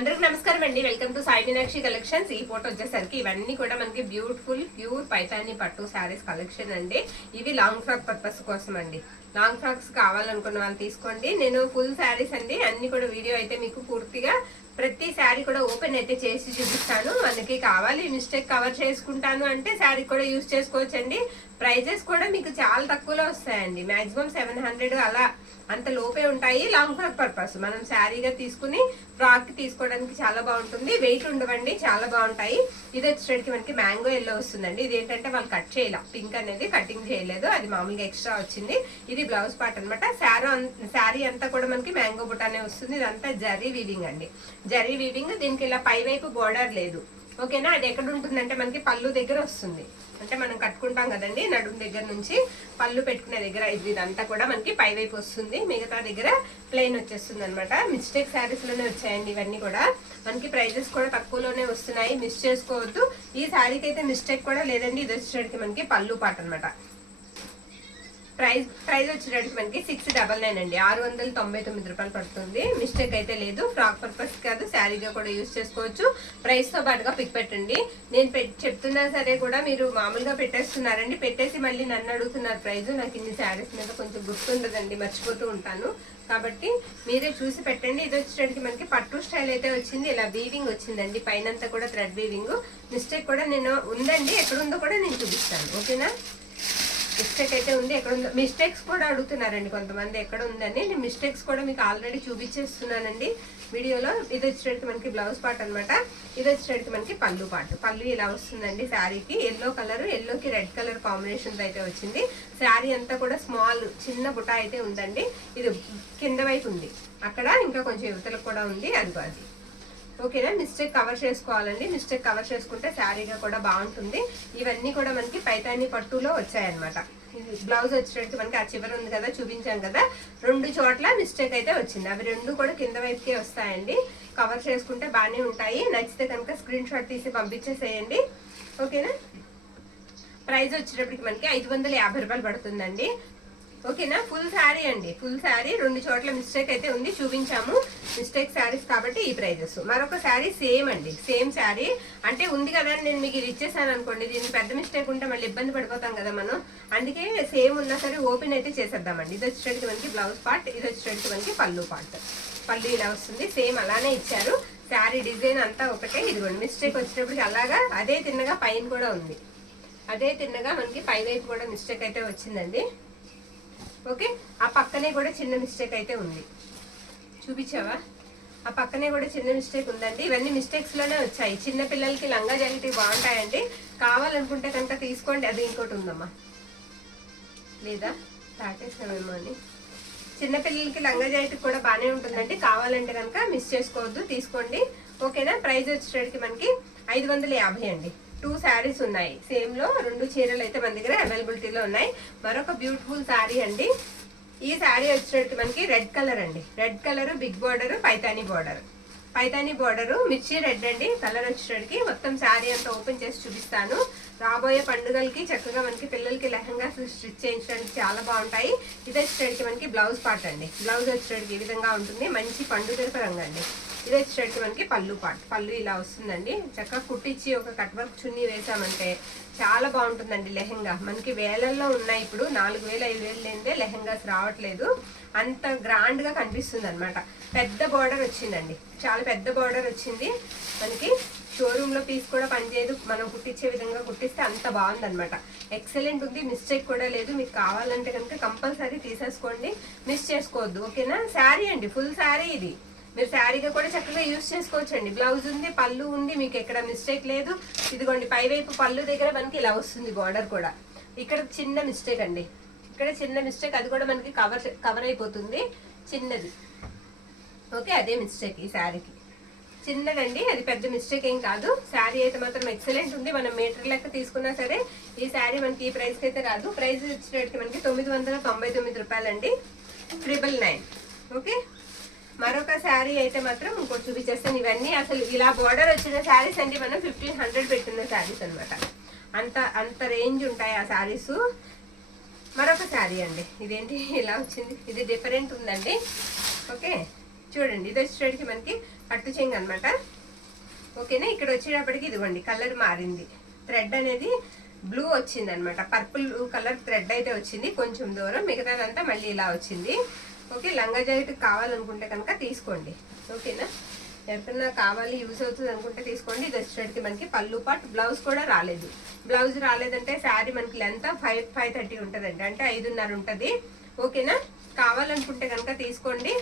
అందరికి నమస్కారం అండి. Welcome to Sai Meenakshi collections. ఈ ఫోటో వచ్చేసరికి ఇవన్నీ కూడా మనకి బ్యూటిఫుల్ ప్యూర్ పైతాని పట్టు శారీస్ కలెక్షన్ అండి. ఇవి లాంగ్ ఫ్రాక్ పర్పస్ కోసం అండి. లాంగ్ ఫ్రాక్స్ కావాలనుకున్న వాళ్ళు తీసుకోండి. నేను ఫుల్ శారీస్ అండి అన్ని కూడా వీడియో అయితే మీకు పూర్తిగా ప్రతి శారీ కూడా ఓపెన్ అయితే చేసి చూపిస్తాను. మనకి కావాలి మిస్టేక్ కవర్ చేసుకుంటాను అంటే శారీ కూడా యూజ్ చేసుకోవచ్చండి. ప్రైజెస్ కూడా మీకు చాలా తక్కువలో వస్తాయండి. మాక్సిమం 700 అలా అంత లోపే ఉంటాయి. లాంగ్ ఫ్రాక్ పర్పస్ మనం శారీగా తీసుకుని ఫ్రాక్ తీసుకోవడానికి చాలా బాగుంటుంది. వెయిట్ ఉండవండి, చాలా బాగుంటాయి. ఇది వచ్చేసరికి మనకి మ్యాంగో ఎల్లో వస్తుందండి. ఇది ఏంటంటే వాళ్ళు కట్ చేయలే, పింక్ అనేది కటింగ్ చేయలేదు, అది మామూలుగా ఎక్స్ట్రా వచ్చింది. ఇది బ్లౌజ్ పార్ట్ అనమాట. శారీ అంతా కూడా మనకి మ్యాంగో బుటానే వస్తుంది. ఇదంతా జరీ వీవింగ్ అండి, జరీ వీవింగ్. దీనికి ఇలా పై వైపు బోర్డర్ లేదు, ఓకేనా. అది ఎక్కడ ఉంటుందంటే మనకి పళ్ళు దగ్గర వస్తుంది. అంటే మనం కట్టుకుంటాం కదండి, నడుము దగ్గర నుంచి పళ్ళు పెట్టుకునే దగ్గర ఇదంతా కూడా మనకి పై వైపు వస్తుంది. మిగతా దగ్గర ప్లెయిన్ వచ్చేస్తుంది అనమాట. మిస్టేక్ శారీస్ లోనే వచ్చాయండి ఇవన్నీ కూడా. మనకి ప్రైజెస్ కూడా తక్కువలోనే వస్తున్నాయి, మిస్ చేసుకోవద్దు. ఈ శారీకి అయితే మిస్టేక్ కూడా లేదండి. ఇది వచ్చేసరికి మనకి పళ్ళు పాట అనమాట. ప్రైస్ వచ్చేటట్టు మనకి 699 అండి, 699 రూపాయలు పడుతుంది. మిస్టేక్ అయితే లేదు. ఫ్రాక్ పర్పస్ కాదు, శారీగా కూడా యూజ్ చేసుకోవచ్చు. ప్రైస్ తో పాటుగా పిక్ పెట్టండి. నేను చెప్తున్నా సరే కూడా మీరు మామూలుగా పెట్టేస్తున్నారండి. పెట్టేసి మళ్ళీ నన్ను అడుగుతున్నారు ప్రైజ్. నాకు ఇన్ని శారీస్ మీద కొంచెం గుర్తుండదండి, మర్చిపోతూ ఉంటాను. కాబట్టి మీరే చూసి పెట్టండి. ఇది వచ్చేటప్పటికి మనకి పట్టు స్టైల్ అయితే వచ్చింది. ఇలా వీవింగ్ వచ్చిందండి, పైనంతా కూడా థ్రెడ్ వీవింగ్. మిస్టేక్ కూడా నేను ఉందండి, ఎక్కడుందో కూడా నేను చూపిస్తాను, ఓకేనా. మిస్టేక్ అయితే ఉంది, ఎక్కడ ఉందో. మిస్టేక్స్ కూడా అడుగుతున్నారండి కొంతమంది ఎక్కడ ఉందని. నేను మిస్టేక్స్ కూడా మీకు ఆల్రెడీ చూపించేస్తున్నానండి వీడియోలో. ఇది వచ్చేటట్టు మనకి బ్లౌజ్ పార్ట్ అనమాట. ఇది వచ్చేటట్టు మనకి పళ్ళు పార్ట్. పళ్ళు ఇలా వస్తుందండి శారీకి. ఎల్లో కలర్, ఎల్లోకి రెడ్ కలర్ కాంబినేషన్ అయితే వచ్చింది. శారీ అంతా కూడా స్మాల్ చిన్న బుటా అయితే ఉందండి. ఇది కింద వైపు ఉంది, అక్కడ ఇంకా కొంచెం యువతలకు కూడా ఉంది, అదిగో అది, ఓకేనా. మిస్టేక్ కవర్ చేసుకోవాలండి. మిస్టేక్ కవర్ చేసుకుంటే శారీగా కూడా బాగుంటుంది. ఇవన్నీ కూడా మనకి పైతాని పట్టులో వచ్చాయన్నమాట. బ్లౌజ్ వచ్చేటట్టు మనకి ఆ చివరి ఉంది కదా, చూపించాను కదా, 2 చోట్ల మిస్టేక్ అయితే వచ్చింది. అవి 2 కూడా కింద వైపుకే వస్తాయండి. కవర్ చేసుకుంటే బాగానే ఉంటాయి. నచ్చితే కనుక స్క్రీన్ షాట్ తీసి పంపించేసేయండి, ఓకేనా. ప్రైస్ వచ్చేటప్పటికి మనకి 550 రూపాయలు పడుతుందండి, ఓకేనా. ఫుల్ శారీ అండి, ఫుల్ శారీ. 2 చోట్ల మిస్టేక్ అయితే ఉంది, చూపించాము. మిస్టేక్ శారీస్ కాబట్టి ఈ ప్రైజెస్. మరొక శారీ సేమ్ అండి, సేమ్ శారీ. అంటే ఉంది కదా అని నేను మీకు ఇది ఇచ్చేసాను అనుకోండి, దీనికి పెద్ద మిస్టేక్ ఉంటే మళ్ళీ ఇబ్బంది పడిపోతాం కదా మనం. అందుకే సేమ్ ఉన్నా సరే ఓపెన్ అయితే చేసేద్దామండి. ఇది వచ్చేటట్టు మనకి బ్లౌజ్ పార్ట్, ఇది వచ్చేటట్టు మనకి పళ్ళు పార్ట్. పళ్ళు ఇలా వస్తుంది, సేమ్ అలానే ఇచ్చారు. శారీ డిజైన్ అంతా ఒకటే. ఇదిగోండి మిస్టేక్ వచ్చేటప్పటికి అలాగా అదే తిన్నగా పైన కూడా ఉంది, అదే తిన్నగా మనకి పై వైపు కూడా మిస్టేక్ అయితే వచ్చిందండి, ఓకే. ఆ పక్కనే కూడా చిన్న మిస్టేక్ అయితే ఉంది, చూపించావా. ఆ పక్కనే కూడా చిన్న మిస్టేక్ ఉందండి. ఇవన్నీ మిస్టేక్స్ లోనే వచ్చాయి. చిన్న పిల్లలకి లంగా జాకెట్ బాగుంటాయండి, కావాలనుకుంటే కనుక తీసుకోండి. అది ఇంకోటి ఉందమ్మా, లేదా తాటేసామేమో అని. చిన్న పిల్లలకి లంగా జాకెట్ కూడా బాగానే ఉంటుందండి, కావాలంటే కనుక మిస్ చేసుకోవద్దు, తీసుకోండి, ఓకేనా. ప్రైస్ వచ్చేటప్పటికి మనకి 550 అండి. 2 శారీస్ ఉన్నాయి సేమ్ లో. 2 చీరలు అయితే మన దగ్గర అవైలబిలిటీలో ఉన్నాయి. మరొక బ్యూటిఫుల్ శారీ అండి. ఈ శారీ వచ్చేటట్టు మనకి రెడ్ కలర్ అండి, red colour, big border, Paithani border. Paithani border, మిర్చి రెడ్ అండి కలర్ వచ్చేటడికి. మొత్తం శారీ అంతా ఓపెన్ చేసి చూపిస్తాను. రాబోయే పండుగలకి చక్కగా మనకి పిల్లలకి లెహంగా స్టిచ్ చేయించడానికి చాలా బాగుంటాయి. ఇది వచ్చేటడికి మనకి బ్లౌజ్ పార్ట్ అండి. బ్లౌజ్ వచ్చేటడికి ఈ విధంగా ఉంటుంది, మంచి పండు తెలుపు రంగు అండి. ఇది వచ్చేటట్టు మనకి పళ్ళు పార్ట్. పళ్ళు ఇలా వస్తుందండి. చక్కగా కుట్టించి ఒక కట్ వర్క్ చున్నీ వేసామంటే చాలా బాగుంటుందండి లెహంగా. మనకి వేలల్లో ఉన్నాయి ఇప్పుడు, 4000 5000 లేదే లెహంగాస్ రావట్లేదు. అంత గ్రాండ్ గా కనిపిస్తుంది అనమాట. పెద్ద బార్డర్ వచ్చిందండి, చాలా పెద్ద బార్డర్ వచ్చింది మనకి. షోరూమ్ లో పీస్ కూడా పనిచేయదు, మనం కుట్టించే విధంగా కుట్టిస్తే అంత బాగుందనమాట. ఎక్సలెంట్ ఉంది, మిస్టేక్ కూడా లేదు. మీకు కావాలంటే కనుక కంపల్సరీ తీసేసుకోండి, మిస్ చేసుకోవద్దు, ఓకేనా. శారీ అండి, ఫుల్ శారీ. ఇది మీరు శారీగా కూడా చక్కగా యూజ్ చేసుకోవచ్చు అండి. బ్లౌజ్ ఉంది, పళ్ళు ఉంది, మీకు ఎక్కడ మిస్టేక్ లేదు. ఇదిగోండి పై వైపు పళ్ళు దగ్గర మనకి ఇలా వస్తుంది బార్డర్ కూడా. ఇక్కడ చిన్న మిస్టేక్ అండి, ఇక్కడ చిన్న మిస్టేక్, అది కూడా మనకి కవర్ అయిపోతుంది, చిన్నది, ఓకే. అదే మిస్టేక్ ఈ శారీకి, చిన్నదండి, అది పెద్ద మిస్టేక్ ఏం కాదు. శారీ అయితే మాత్రం ఎక్సలెంట్ ఉంది. మనం మీటర్ లెక్క తీసుకున్నా సరే ఈ శారీ మనకి ఈ ప్రైస్కి అయితే రాదు. ప్రైస్ వచ్చేటప్పటికి మనకి 999 రూపాయలండి, 999, ఓకే. మరొక శారీ అయితే మాత్రం ఇంకోటి చూపించేస్తాను. ఇవన్నీ అసలు ఇలా బార్డర్ వచ్చిన శారీస్ అండి, మనం 1500 పెట్టిన శారీస్ అనమాట. అంత రేంజ్ ఉంటాయి ఆ శారీస్. మరొక శారీ అండి, ఇదేంటి ఇలా వచ్చింది, ఇది డిఫరెంట్ ఉందండి, ఓకే. చూడండి ఇది వచ్చేటప్పటికి మనకి పట్టు చెంగు అనమాట. ఓకేనా, ఇక్కడ వచ్చేటప్పటికి ఇదిగోండి కలర్ మారింది, థ్రెడ్ అనేది బ్లూ వచ్చింది అనమాట. పర్పుల్ కలర్ థ్రెడ్ అయితే వచ్చింది కొంచెం దూరం, మిగతాదంతా మళ్ళీ ఇలా వచ్చింది. ఓకే, లంగా జాకెట్ కావాలనుకుంటే కనుక తీసుకోండి. ఓకేనా, ఎవరికన్నా కావాలి యూజ్ అవుతుంది అనుకుంటే తీసుకోండి. ఇది వచ్చేటప్పటికి మనకి పళ్ళు పాటు, బ్లౌజ్ కూడా రాలేదు. బ్లౌజ్ రాలేదంటే శారీ మనకి లెంత్ 530 ఉంటుందండి, అంటే 5:30 ఉంటుంది. ఓకేనా, కావాలనుకుంటే కనుక తీసుకోండి.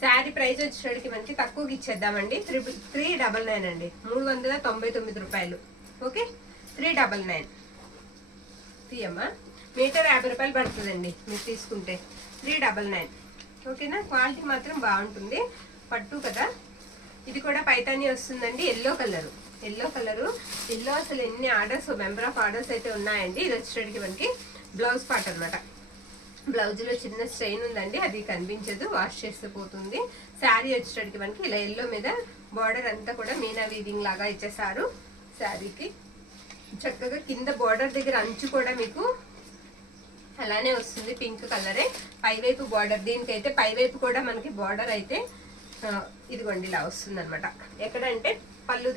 శారీ ప్రైస్ వచ్చేటప్పటికి మనకి తక్కువకి ఇచ్చేద్దామండి. 399 అండి, 399 రూపాయలు. ఓకే, 399 తీయమ్మా. మీటర్ 50 రూపాయలు పడుతుందండి మీరు తీసుకుంటే, 399. ఓకేనా, క్వాలిటీ మాత్రం బాగుంటుంది, పట్టు కదా. ఇది కూడా పైతాని వస్తుందండి, ఎల్లో కలరు. ఎల్లో అసలు ఎన్ని ఆర్డర్స్, మెంబర్ ఆఫ్ ఆర్డర్స్ అయితే ఉన్నాయండి. ఇది వచ్చేటప్పటికి మనకి బ్లౌజ్ పార్ట్ అనమాట. బ్లౌజ్లో చిన్న స్ట్రెయిన్ ఉందండి, అది కనిపించదు, వాష్ చేస్తే పోతుంది. శారీ వచ్చేటప్పటికి మనకి ఇలా ఎల్లో మీద బార్డర్ అంతా కూడా మీనా వీవింగ్ లాగా ఇచ్చేసారు శారీకి. చక్కగా కింద బార్డర్ దగ్గర అంచు కూడా మీకు అలానే వస్తుంది, పింక్ కలరే. పైవైపు బార్డర్, దీనికైతే పైవైపు కూడా మనకి బార్డర్ అయితే ఇదిగోండి ఇలా వస్తుంది అనమాట. ఎక్కడంటే పళ్ళు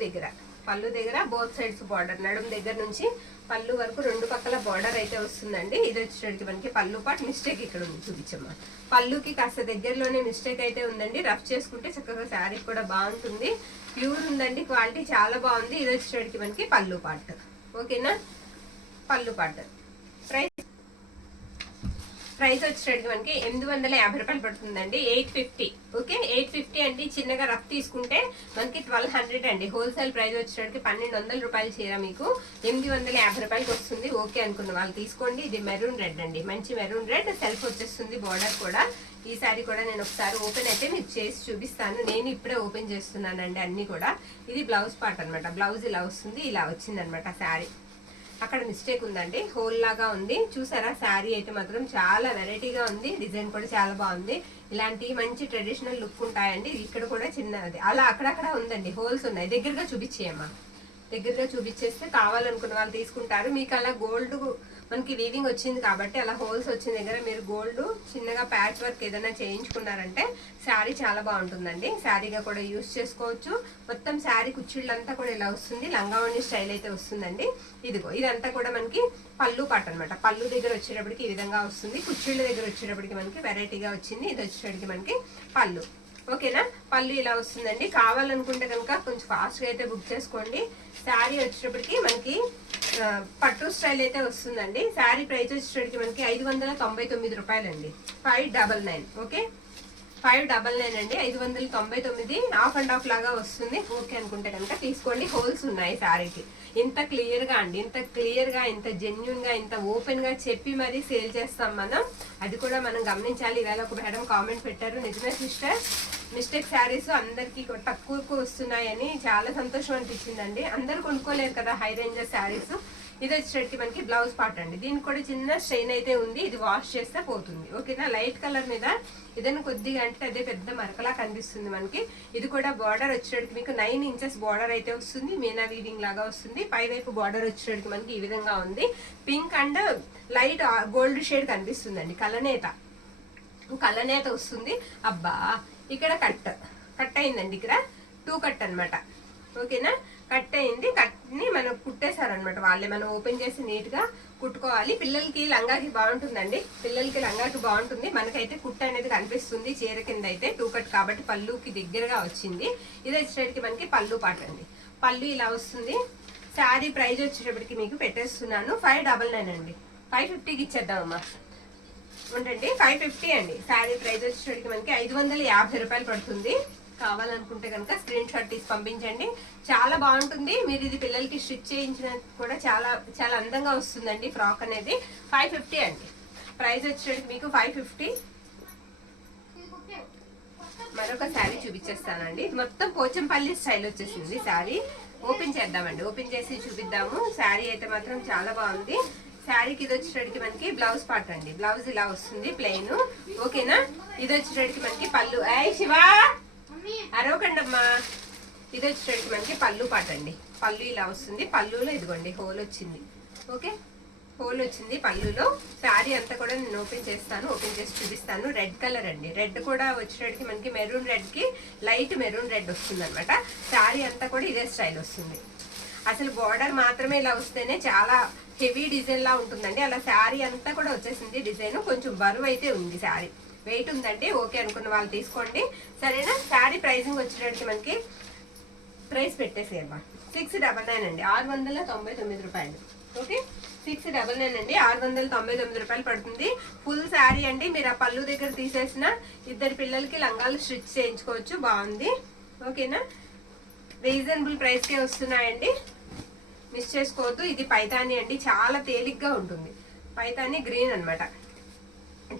దగ్గర బోత్ సైడ్స్ బార్డర్, నడుము దగ్గర నుంచి పళ్ళు వరకు 2 పక్కల బార్డర్ అయితే వస్తుందండి. ఇది వచ్చేటప్పటికి మనకి పళ్ళు పాటు మిస్టేక్ ఇక్కడ ఉంది, చూపించమ్మా. పళ్ళుకి కాస్త దగ్గరలోనే మిస్టేక్ అయితే ఉందండి, రఫ్ చేసుకుంటే చక్కగా శారీ కూడా బాగుంటుంది. ప్యూర్ ఉందండి, క్వాలిటీ చాలా బాగుంది. ఇది వచ్చేటప్పటికి మనకి పళ్ళు పాటు. ఓకేనా, పళ్ళు పాటు. ప్రైస్ వచ్చేటప్పటికి మనకి 850 రూపాయలు పడుతుందండి, 850. ఓకే, 850 అండి. చిన్నగా రఫ్ తీసుకుంటే మనకి 1200 అండి. హోల్సేల్ ప్రైస్ వచ్చేటప్పటికి 1200 రూపాయలు చీర మీకు 850 రూపాయలకి వస్తుంది. ఓకే అనుకున్న వాళ్ళు తీసుకోండి. ఇది మెరూన్ రెడ్ అండి, మంచి మెరూన్ రెడ్, సెల్ఫ్ వచ్చేస్తుంది బార్డర్ కూడా. ఈ సారీ కూడా నేను ఒకసారి ఓపెన్ అయితే మీకు చేసి చూపిస్తాను. నేను ఇప్పుడే ఓపెన్ చేస్తున్నానండి అన్ని కూడా. ఇది బ్లౌజ్ పార్ట్ అనమాట. బ్లౌజ్ ఇలా వస్తుంది, ఇలా వచ్చింది అనమాట శారీ. అక్కడ మిస్టేక్ ఉందండి, హోల్ లాగా ఉంది. చూసారా, శారీ అయితే మాత్రం చాలా వెరైటీగా ఉంది, డిజైన్ కూడా చాలా బాగుంది. ఇలాంటి మంచి ట్రెడిషనల్ లుక్ ఉంటాయండి. ఇక్కడ కూడా చిన్నది అలా అక్కడక్కడ ఉందండి, హోల్స్ ఉన్నాయి. దగ్గరగా చూపించేయమ్మా, దగ్గరగా చూపించేస్తే కావాలనుకున్న వాళ్ళు తీసుకుంటారు. మీకు అలా గోల్డ్ మనకి వీవింగ్ వచ్చింది కాబట్టి అలా హోల్స్ వచ్చిన దగ్గర మీరు గోల్డ్ చిన్నగా ప్యాచ్ వర్క్ ఏదైనా చేయించుకున్నారంటే శారీ చాలా బాగుంటుందండి. శారీగా కూడా యూజ్ చేసుకోవచ్చు. మొత్తం శారీ కుచ్చిళ్ళంతా కూడా ఇలా వస్తుంది, లంగావణి స్టైల్ అయితే వస్తుందండి. ఇదిగో ఇదంతా కూడా మనకి పళ్ళు పాట అనమాట. పళ్ళు దగ్గర వచ్చేటప్పటికి ఈ విధంగా వస్తుంది, కుచ్చిళ్ళ దగ్గర వచ్చేటప్పటికి మనకి వెరైటీగా వచ్చింది. ఇది వచ్చేటప్పటికి మనకి పళ్ళు. ఓకేనా, పళ్ళు ఇలా వస్తుందండి. కావాలనుకుంటే కనుక కొంచెం ఫాస్ట్గా అయితే బుక్ చేసుకోండి. శారీ వచ్చేటప్పటికి మనకి పట్టు స్టైల్ అయితే వస్తుందండి. శారీ ప్రైస్ వచ్చేటప్పటికి మనకి 599 రూపాయలండి, 599. ఓకే, 599 అండి, 599. హాఫ్ అండ్ హాఫ్ లాగా వస్తుంది. ఓకే అనుకుంటే కనుక తీసుకోండి. హోల్స్ ఉన్నాయి శారీకి. ఇంత క్లియర్గా అండి, ఇంత క్లియర్గా, ఇంత జెన్యున్గా, ఇంత ఓపెన్గా చెప్పి మరీ సేల్ చేస్తాం మనం. అది కూడా మనం గమనించాలి. ఇవాళ ఒక మేడం కామెంట్ పెట్టారు, నిజమే సిస్టర్, మిస్టేక్ శారీస్ అందరికి తక్కువకు వస్తున్నాయని. చాలా సంతోషం అనిపించిందండి. అందరు కొనుక్కోలేరు కదా హై రేంజర్ శారీస్. ఇది వచ్చేటప్పటికి మనకి బ్లౌజ్ పార్ట్ అండి. దీనికి కూడా చిన్న స్ట్రెయిన్ అయితే ఉంది, ఇది వాష్ చేస్తే పోతుంది. ఓకేనా, లైట్ కలర్ మీద ఏదైనా కొద్దిగా అంటే అదే పెద్ద మరకలా కనిపిస్తుంది మనకి. ఇది కూడా బార్డర్ వచ్చేటప్పటికి మీకు 9 ఇంచెస్ బార్డర్ అయితే వస్తుంది, మీనా వీవింగ్ లాగా వస్తుంది. పైవైపు బార్డర్ వచ్చేటప్పటికి మనకి ఈ విధంగా ఉంది. Pink and light gold shade కనిపిస్తుందండి, కలనేత వస్తుంది. అబ్బా, ఇక్కడ కట్ అయిందండి, ఇక్కడ 2 కట్ అనమాట. ఓకేనా, కట్ అయింది. కట్ని మనం కుట్టేశారనమాట వాళ్ళే, మనం ఓపెన్ చేసి నీట్గా కుట్టుకోవాలి. పిల్లలకి లంగాకి బాగుంటుందండి, పిల్లలకి లంగాకి బాగుంటుంది. మనకైతే కుట్ట అనేది కనిపిస్తుంది చీర కింద అయితే. 2 కట్ కాబట్టి పళ్ళుకి దగ్గరగా వచ్చింది. ఇది వచ్చేటప్పటికి మనకి పళ్ళు పాట అండి. పళ్ళు ఇలా వస్తుంది. శారీ ప్రైస్ వచ్చేటప్పటికి మీకు పెట్టేస్తున్నాను 599 అండి, 550కి ఇచ్చేద్దామమ్మా. ఉండండి, 550 అండి. శారీ ప్రైస్ వచ్చేటప్పటికి మనకి 550 రూపాయలు పడుతుంది. కావాలనుకుంటే కనుక స్క్రీన్ షాట్ తీసి పంపించండి, చాలా బాగుంటుంది. మీరు ఇది పిల్లలకి స్టిచ్ చేయించిన కూడా చాలా చాలా అందంగా వస్తుందండి. ఫ్రాక్ అనేది 550 అండి. ప్రైస్ వచ్చేటప్పటికి మీకు 550. మరొక శారీ చూపించేస్తానండి. మొత్తం పోచంపల్లి స్టైల్ వచ్చేసింది శారీ. ఓపెన్ చేద్దామండి, ఓపెన్ చేసి చూపిద్దాము. శారీ అయితే మాత్రం చాలా బాగుంది. శారీకి ఇది వచ్చేటప్పటికి మనకి బ్లౌజ్ పార్ట్ అండి. బ్లౌజ్ ఇలా వస్తుంది ప్లెయిన్. ఓకేనా, ఇది వచ్చేటప్పటికి మనకి పళ్ళు. శివా అరవకండమ్మా. ఇది వచ్చేటప్పటికి మనకి పళ్ళు పాట అండి. పళ్ళు ఇలా వస్తుంది, పళ్ళులో ఇదిగోండి హోల్ వచ్చింది. ఓకే, హోల్ వచ్చింది పళ్ళులో. శారీ అంతా కూడా నేను ఓపెన్ చేసి చూపిస్తాను. రెడ్ కలర్ అండి, రెడ్ కూడా వచ్చేటికి మనకి మెరూన్ రెడ్ కి లైట్ మెరూన్ రెడ్ వస్తుంది అనమాట. శారీ అంతా కూడా ఇదే స్టైల్ వస్తుంది. అసలు బార్డర్ మాత్రమే ఇలా వస్తేనే చాలా హెవీ డిజైన్ లా ఉంటుందండి. అలా శారీ అంతా కూడా వచ్చేసింది డిజైన్. కొంచెం బరువు అయితే ఉంది, శారీ వెయిట్ ఉందండి. ఓకే అనుకున్న వాళ్ళు తీసుకోండి, సరేనా. శారీ ప్రైసింగ్ వచ్చేటికి మనకి ప్రైస్ పెట్టేసేమ్మా 699 అండి, 699 రూపాయలు. ఓకే, 699 అండి, 699 రూపాయలు పడుతుంది. ఫుల్ శారీ అండి. మీరు ఆ పళ్ళు దగ్గర తీసేసిన ఇద్దరు పిల్లలకి లంగాలు స్టిచ్ చేయించుకోవచ్చు. బాగుంది, ఓకేనా. రీజనబుల్ ప్రైస్కే వస్తున్నాయండి, మిస్ చేసుకోవద్దు. ఇది పైతాని అండి, చాలా తేలిగ్గా ఉంటుంది. పైతాని గ్రీన్ అనమాట,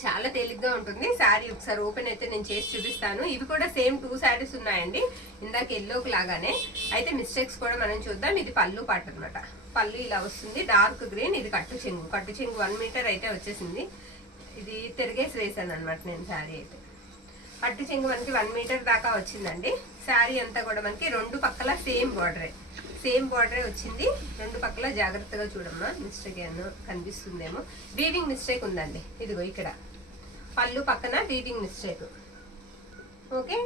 చాలా తేలిగ్గా ఉంటుంది. శారీ ఒకసారి ఓపెన్ అయితే నేను చేసి చూపిస్తాను. ఇవి కూడా సేమ్ 2 శారీస్ ఉన్నాయండి, ఇందాక ఎల్లోకి లాగానే. అయితే మిస్టేక్స్ కూడా మనం చూద్దాం. ఇది పళ్ళు పాట అనమాట. పళ్ళు ఇలా వస్తుంది, డార్క్ గ్రీన్. ఇది కట్టు చెంగు 1 మీటర్ అయితే వచ్చేసింది. ఇది తిరిగేసి వేసాను అనమాట నేను. శారీ అయితే కట్టు చెంగు మనకి 1 మీటర్ దాకా వచ్చిందండి. శారీ అంతా కూడా మనకి 2 పక్కల సేమ్ బార్డరే వచ్చింది. 2 పక్కల జాగ్రత్తగా చూడమ్మా, మిస్టేక్ ఏమో కనిపిస్తుందేమో. వీవింగ్ మిస్టేక్ ఉందండి, ఇదిగో ఇక్కడ పళ్ళు పక్కన వీవింగ్ మిస్టేక్. ఓకే,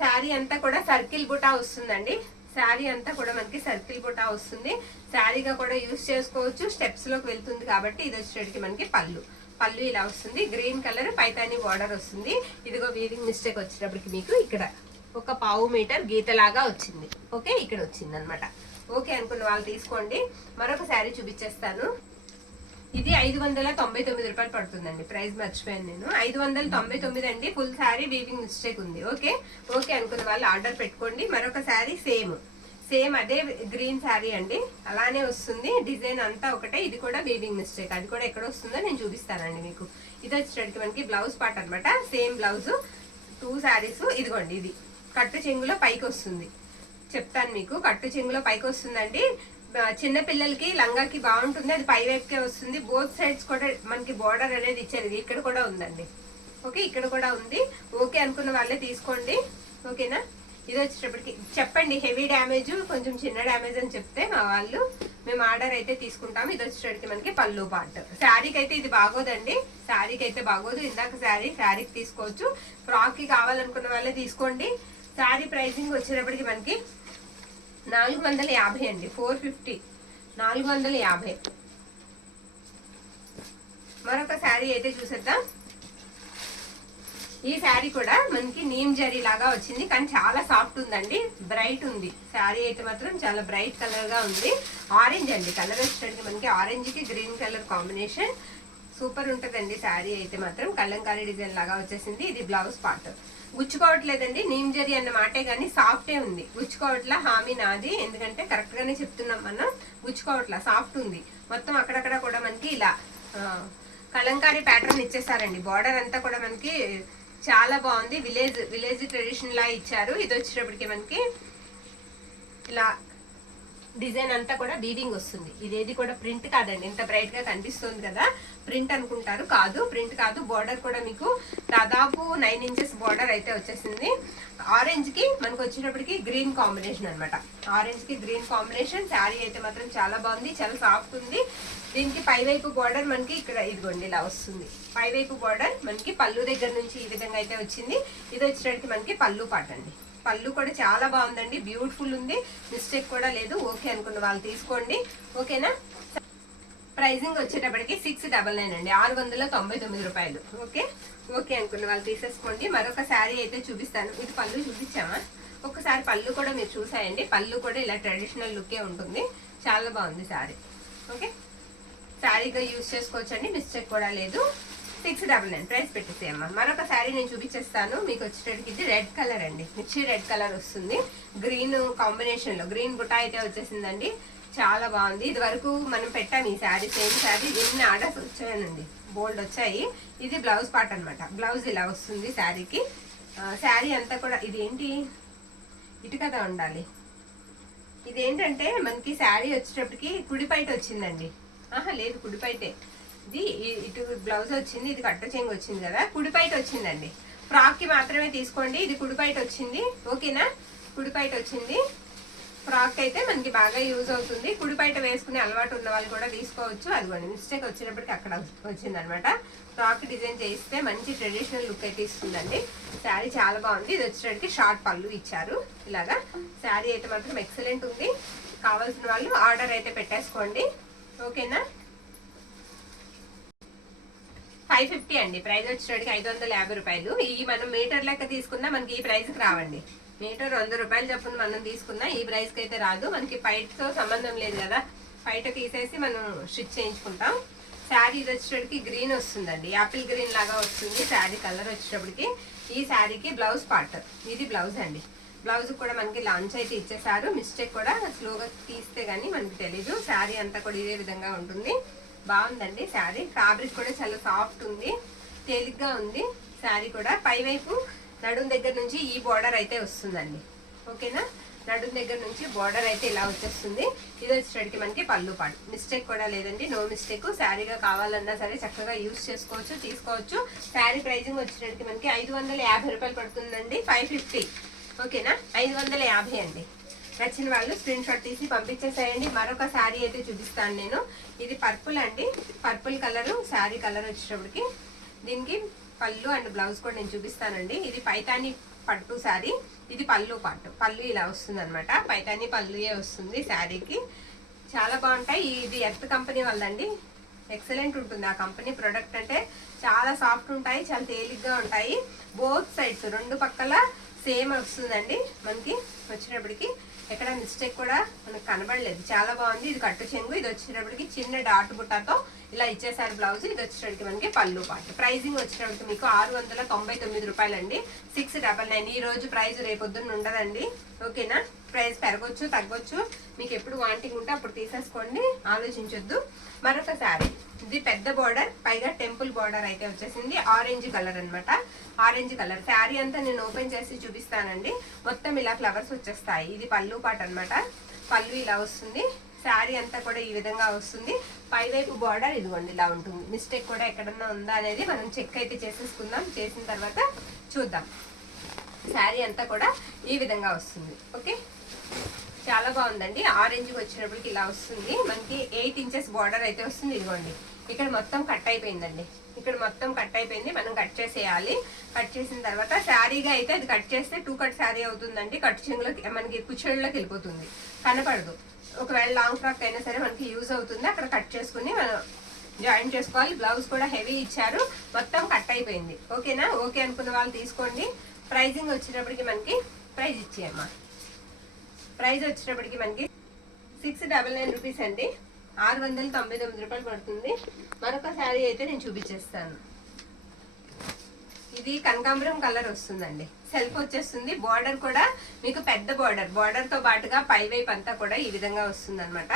శారీ అంతా కూడా సర్కిల్ బుటా వస్తుందండి. శారీ అంతా కూడా మనకి సర్కిల్ బుటా వస్తుంది. శారీగా కూడా యూజ్ చేసుకోవచ్చు, స్టెప్స్ లోకి వెళ్తుంది కాబట్టి. ఇది వచ్చేటికి మనకి పళ్ళు ఇలా వస్తుంది. గ్రీన్ కలర్ పైతాని బార్డర్ వస్తుంది. ఇదిగో వీవింగ్ మిస్టేక్ వచ్చేటప్పటికి మీకు ఇక్కడ ఒక 1/2 మీటర్ గీతలాగా వచ్చింది. ఓకే, ఇక్కడ వచ్చింది అనమాట. ఓకే అనుకున్న వాళ్ళు తీసుకోండి. మరొక శారీ చూపించేస్తాను. ఇది 599 రూపాయలు పడుతుందండి. ప్రైస్ మర్చిపోయాను నేను, 599 అండి. ఫుల్ శారీ వీవింగ్ మిస్టేక్ ఉంది. ఓకే అనుకున్న వాళ్ళు ఆర్డర్ పెట్టుకోండి. మరొక శారీ సేమ్ అదే గ్రీన్ శారీ అండి, అలానే వస్తుంది. డిజైన్ అంతా ఒకటే. ఇది కూడా వీవింగ్ మిస్టేక్, అది కూడా ఎక్కడ వస్తుందో నేను చూపిస్తానండి మీకు. ఇది వచ్చేటప్పటికి మనకి బ్లౌజ్ పార్ట్ అనమాట. Same blouse 2 saris. ఇదిగోండి, ఇది కట్టు చెంగులో పైకి వస్తుంది. చెప్తాను మీకు, కట్టు చెంగులో పైకి వస్తుందండి. చిన్న పిల్లలకి లంగాకి బాగుంటుంది. అది పై వైపుకే వస్తుంది. బోత్ సైడ్స్ కూడా మనకి బార్డర్ అనేది ఇచ్చారు. ఇక్కడ కూడా ఉందండి. ఓకే, ఇక్కడ కూడా ఉంది. ఓకే అనుకున్న వాళ్ళే తీసుకోండి, ఓకేనా. ఇది వచ్చేటప్పటికి చెప్పండి, హెవీ డ్యామేజ్, కొంచెం చిన్న డ్యామేజ్ అని చెప్తే మా వాళ్ళు మేము ఆర్డర్ అయితే తీసుకుంటాము. ఇది వచ్చేటప్పటికి మనకి పళ్ళు పార్ట్. శారీకి అయితే ఇది బాగోదండి, శారీకి అయితే బాగోదు. ఇందాక శారీకి తీసుకోవచ్చు. ఫ్రాక్కి కావాలనుకున్న వాళ్ళే తీసుకోండి. శారీ ప్రైసింగ్ వచ్చేటప్పటికి మనకి 450 అండి, 450, 450. మరొక శారీ అయితే చూసేద్దాం. ఈ శారీ కూడా మనకి నీమ్ జరీ లాగా వచ్చింది, కానీ చాలా సాఫ్ట్ ఉందండి, బ్రైట్ ఉంది. శారీ అయితే మాత్రం చాలా బ్రైట్ కలర్ గా ఉంది. ఆరెంజ్ అండి కలర్ వచ్చేసరికి మనకి ఆరెంజ్ కి గ్రీన్ కలర్ కాంబినేషన్ సూపర్ ఉంటదండి. శారీ అయితే మాత్రం కలంకారీ డిజైన్ లాగా వచ్చేసింది. ఇది బ్లౌజ్ పార్ట్. గుచ్చుకోవట్లేదండి, నీమ్ జరీ అన్న మాటే కానీ సాఫ్టే ఉంది. గుచ్చుకోవట్లా, హామీ నాది, ఎందుకంటే కరెక్ట్ గానే చెప్తున్నాం మనం. గుచ్చుకోవట్లా, సాఫ్ట్ ఉంది. మొత్తం అక్కడక్కడ కూడా మనకి ఇలా కలంకారీ ప్యాటర్న్ ఇచ్చేసారండి. బార్డర్ అంతా కూడా మనకి చాలా బాగుంది. విలేజ్ ట్రెడిషన్ లా ఇచ్చారు. ఇది వచ్చేటప్పటికి మనకి ఇలా డిజైన్ అంతా కూడా వీవింగ్ వస్తుంది. ఇదేది కూడా ప్రింట్ కాదండి, ఇంత బ్రైట్ గా కనిపిస్తుంది కదా, ప్రింట్ అనుకుంటారు. కాదు, ప్రింట్ కాదు. బార్డర్ కూడా మీకు దాదాపు 9 ఇంచెస్ బార్డర్ అయితే వచ్చేసింది. ఆరెంజ్ కి మనకు వచ్చేటప్పటికి గ్రీన్ కాంబినేషన్ అనమాట. ఆరెంజ్ కి గ్రీన్ కాంబినేషన్. శారీ అయితే మాత్రం చాలా బాగుంది, చాలా సాఫ్ట్ ఉంది. దీనికి పైవైపు బార్డర్ మనకి ఇక్కడ ఇదిగోండి ఇలా వస్తుంది. పైవైపు బార్డర్ మనకి పళ్ళు దగ్గర నుంచి ఈ విధంగా అయితే వచ్చింది. ఇది వచ్చేటప్పటికి మనకి పళ్ళు పాట అండి. పళ్ళు కూడా చాలా బాగుందండి, బ్యూటిఫుల్ ఉంది, మిస్టేక్ కూడా లేదు. ఓకే అనుకున్న వాళ్ళు తీసుకోండి, ఓకేనా. ప్రైజింగ్ వచ్చేటప్పటికి 699 అండి, 699 రూపాయలు. ఓకే అనుకున్న వాళ్ళు తీసేసుకోండి. మరొక శారీ అయితే చూపిస్తాను. ఇది పళ్ళు చూపించామా, ఒకసారి పళ్ళు కూడా మీరు చూసాయండి. పళ్ళు కూడా ఇలా ట్రెడిషనల్ లుకే ఉంటుంది, చాలా బాగుంది శారీ. ఓకే, శారీగా యూజ్ చేసుకోవచ్చు అండి, మిస్టేక్ కూడా లేదు. 699 ప్రైస్ పెట్టేసేయమ్మా. మరొక శారీ నేను చూపించేస్తాను మీకు. వచ్చేటప్పటికి ఇది రెడ్ కలర్ అండి, మిర్చి రెడ్ కలర్ వస్తుంది. గ్రీన్ కాంబినేషన్ లో గ్రీన్ బుట్ట అయితే వచ్చేసిందండి, చాలా బాగుంది. ఇది వరకు మనం పెట్టాము ఈ శారీ, సేమ్ శారీ. ఎన్ని ఆర్డర్స్ వచ్చాయనండి, బోల్డ్ వచ్చాయి. ఇది బ్లౌజ్ పార్ట్ అనమాట. బ్లౌజ్ ఇలా వస్తుంది శారీకి. శారీ అంతా కూడా ఇదేంటి ఇటు కదా ఉండాలి. ఇదేంటంటే మనకి శారీ వచ్చేటప్పటికి కుడిపైట వచ్చిందండి. లేదు, కుడిపైటే. ఇది ఇటు బ్లౌజ్ వచ్చింది, ఇది కట్ట చెంగు వచ్చింది కదా, కుడిపైట వచ్చిందండి. ఫ్రాక్ కి మాత్రమే తీసుకోండి. ఇది కుడిపైట వచ్చింది, ఓకేనా. కుడిపైట వచ్చింది. ఫ్రాక్ అయితే మనకి బాగా యూజ్ అవుతుంది. కుడి బయట వేసుకునే అలవాటు ఉన్న వాళ్ళు కూడా తీసుకోవచ్చు. అదిగోండి మిస్టేక్ వచ్చినప్పటికి అక్కడ వచ్చిందనమాట. ఫ్రాక్ డిజైన్ చేయిస్తే మంచి ట్రెడిషనల్ లుక్ అయితే ఇస్తుందండి. శారీ చాలా బాగుంది. ఇది వచ్చేటికి షార్ట్ పళ్ళు ఇచ్చారు. ఇలాగా శారీ అయితే మాత్రం ఎక్సలెంట్ ఉంది. కావాల్సిన వాళ్ళు ఆర్డర్ అయితే పెట్టేసుకోండి. ఓకేనా. 550 అండి ప్రైస్ వచ్చేటికి, 550 రూపాయలు. ఈ మనం మీటర్ లెక్క తీసుకున్నా మనకి ఈ ప్రైస్కి రావండి. మీటర్ 100 రూపాయలు చెప్పున మనం తీసుకున్నా ఈ ప్రైస్కి అయితే రాదు. మనకి పైటతో సంబంధం లేదు కదా, పైట తీసేసి మనం స్టిచ్ చేయించుకుంటాం. శారీ ఇది వచ్చేటికి గ్రీన్ వస్తుందండి, యాపిల్ గ్రీన్ లాగా వస్తుంది శారీ కలర్ వచ్చేటప్పటికి. ఈ శారీకి బ్లౌజ్ పార్ట్, ఇది బ్లౌజ్ అండి. బ్లౌజ్ కూడా మనకి లాంచ్ అయితే ఇచ్చేసారు. మిస్టేక్ కూడా స్లోగా తీస్తే గానీ మనకి తెలీదు. శారీ అంతా కూడా ఇదే విధంగా ఉంటుంది. బాగుందండి శారీ. ఫ్యాబ్రిక్ కూడా చాలా సాఫ్ట్ ఉంది, తేలిగ్గా ఉంది శారీ కూడా. పైవైపు నడుం దగ్గర నుంచి ఈ బోర్డర్ అయితే వస్తుందండి. ఓకేనా. నడుం దగ్గర నుంచి బోర్డర్ అయితే ఇలా వచ్చేస్తుంది. ఇది వచ్చేటికి మనకి పళ్ళు పాటు. మిస్టేక్ కూడా లేదండి, నో మిస్టేక్. శారీగా కావాలన్నా సరే చక్కగా యూజ్ చేసుకోవచ్చు, తీసుకోవచ్చు. శారీ ప్రైజింగ్ వచ్చేటికి మనకి 550 రూపాయలు పడుతుందండి. 550. ఓకేనా, 550 అండి. నచ్చిన వాళ్ళు స్క్రీన్ షాట్ తీసి పంపించేసేయండి. మరొక శారీ అయితే చూపిస్తాను నేను. ఇది పర్పుల్ అండి, పర్పుల్ కలర్ శారీ కలర్ వచ్చేటప్పటికి. దీనికి పళ్ళు అండ్ బ్లౌజ్ కూడా నేను చూపిస్తానండి. ఇది పైతాని పట్టు శారీ, ఇది పళ్ళు పట్టు. పళ్ళు ఇలా వస్తుంది అనమాట, పైతాని పళ్ళుయే వస్తుంది శారీకి. చాలా బాగుంటాయి. ఇది ఎర్త్ కంపెనీ వాళ్ళండి, ఎక్సలెంట్ ఉంటుంది ఆ కంపెనీ ప్రొడక్ట్. అంటే చాలా సాఫ్ట్ ఉంటాయి, చాలా తేలిగ్గా ఉంటాయి. బోత్ సైడ్స్ రెండు పక్కల సేమ్ వస్తుందండి మనకి. వచ్చేటప్పటికి ఎక్కడ మిస్టేక్ కూడా మనకు కనబడలేదు, చాలా బాగుంది. ఇది కట్టు చెంగు, ఇది వచ్చేటప్పటికి చిన్న డాట్ బుట్టాతో ఇలా ఇచ్చేసారు బ్లౌజ్. ఇది వచ్చేటప్పటికి మనకి పళ్ళు పాటు. ప్రైజింగ్ వచ్చేటప్పటికి మీకు 699 రూపాయలండి. 699. ఈ రోజు ప్రైస్ రేపొద్దున్న ఉండదండి. ఓకేనా. ప్రైస్ పెరగొచ్చు తగ్గొచ్చు, మీకు ఎప్పుడు వాంటింగ్ ఉంటే అప్పుడు తీసేసుకోండి, ఆలోచించొద్దు. మరొక శారీ, ఇది పెద్ద బోర్డర్, పైగా టెంపుల్ బోర్డర్ అయితే వచ్చేసింది. ఆరెంజ్ కలర్ అనమాట, ఆరెంజ్ కలర్. శారీ అంతా నేను ఓపెన్ చేసి చూపిస్తానండి. మొత్తం ఇలా ఫ్లవర్స్ వచ్చేస్తాయి. ఇది పళ్ళు పాట అనమాట. పళ్ళు ఇలా వస్తుంది. శారీ అంతా కూడా ఈ విధంగా వస్తుంది. పైవైపు బార్డర్ ఇదిగోండి ఇలా ఉంటుంది. మిస్టేక్ కూడా ఎక్కడన్నా ఉందా అనేది మనం చెక్ అయితే చేసేసుకుందాం. చేసిన తర్వాత చూద్దాం. శారీ అంతా కూడా ఈ విధంగా వస్తుంది. ఓకే, చాలా బాగుందండి. ఆరెంజ్ వచ్చినప్పటికి ఇలా వస్తుంది మనకి. 8 ఇంచెస్ బార్డర్ అయితే వస్తుంది. ఇదిగోండి ఇక్కడ మొత్తం కట్ అయిపోయిందండి, ఇక్కడ మొత్తం కట్ అయిపోయింది. మనం కట్ చేసేయాలి. కట్ చేసిన తర్వాత శారీగా అయితే అది కట్ చేస్తే 2 కట్ శారీ అవుతుందండి. కట్ చెంగులోకి మనకి కుచ్చెళ్ళలోకి వెళ్ళిపోతుంది, కనపడదు. ఒకవేళ లాంగ్ ఫ్రాక్ అయినా సరే మనకి యూజ్ అవుతుంది. అక్కడ కట్ చేసుకుని మనం జాయిన్ చేసుకోవాలి. బ్లౌజ్ కూడా హెవీ ఇచ్చారు, మొత్తం కట్ అయిపోయింది. ఓకేనా. ఓకే అనుకున్న వాళ్ళు తీసుకోండి. ప్రైజింగ్ వచ్చేటప్పటికి మనకి ప్రైజ్ ఇచ్చేయమ్మా. ప్రైజ్ వచ్చేటప్పటికి మనకి 699 రూపీస్ అండి. 699 రూపాయలు పడుతుంది. మరొక శారీ అయితే నేను చూపించేస్తాను. ఇది కనకాంబరం కలర్ వస్తుందండి, సెల్ఫ్ వచ్చేస్తుంది. బార్డర్ కూడా మీకు పెద్ద బార్డర్, బార్డర్ తో పాటుగా పైవైపు అంతా కూడా ఈ విధంగా వస్తుంది అనమాట.